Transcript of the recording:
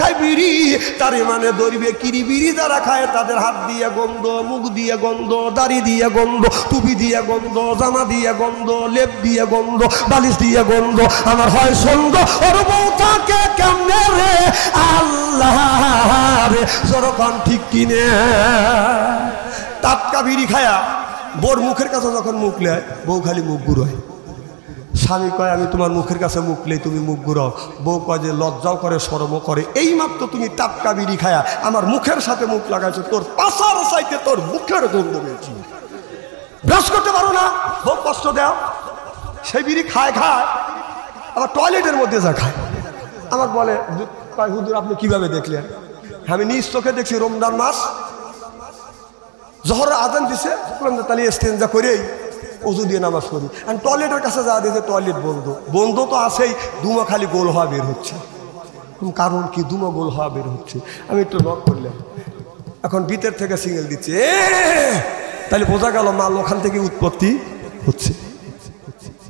খায় বিড়ি, তার মানে ধরবে কিরি। বিড়ি যারা খায় তাদের হাত দিয়ে গন্ধ, মুখ দিয়ে গন্ধ, দাড়ি দিয়ে গন্ধ, টুপি দিয়ে গন্ধ, জামা দিয়ে গন্ধ, লেপ দিয়ে গন্ধ, বালিশ দিয়ে গন্ধ। আমার হয় সন্দ ওর বউ থাকে কেমনে রে আল্লাহ রে, যখন ঠিক কিনে। টাটকা বিড়ি খায়া বোর মুখের কাছে যখন মুখ লেয়, বউ খালি মুখ ঘুরায়। স্বামী কয় আমি তোমার মুখের কাছে মুখ লেই তুমি মুখ ঘুরাও। বউ কয় যে লজ্জাও করে শরমও করে। এই মাত্র তুমি টাটকা বিড়ি খায়া আমার মুখের সাথে মুখ লাগাইছো, তোর পাশার চাইতে তোর মুখের গন্ধ পেয়েছি। ব্রাশ করতে পারো না, বউ কষ্ট দাও। সেই বিড়ি খায় খায় আবার টয়লেটের মধ্যে যা খায়। আমার বলে হুজুর আপনি কিভাবে দেখলেন? আমি নিজ চোখে দেখছি রমজান মাস জোহরের আজান দিছে, তাহলে ইস্তেঞ্জা করেই ওযু দিয়ে নামাজ পড়ি। আর টয়লেটের কাছে যা দেখে টয়লেট বন্ধ। বন্ধ তো আছেই, দুমা খালি গোল হওয়া বের হচ্ছে। কারণ কি? দুমা গোল হওয়া বের হচ্ছে। আমি একটু নক করলাম, এখন ভিতর থেকে সিঙ্গেল দিচ্ছে। তাহলে বোঝা গেল মাল ওখান থেকে উৎপত্তি হচ্ছে।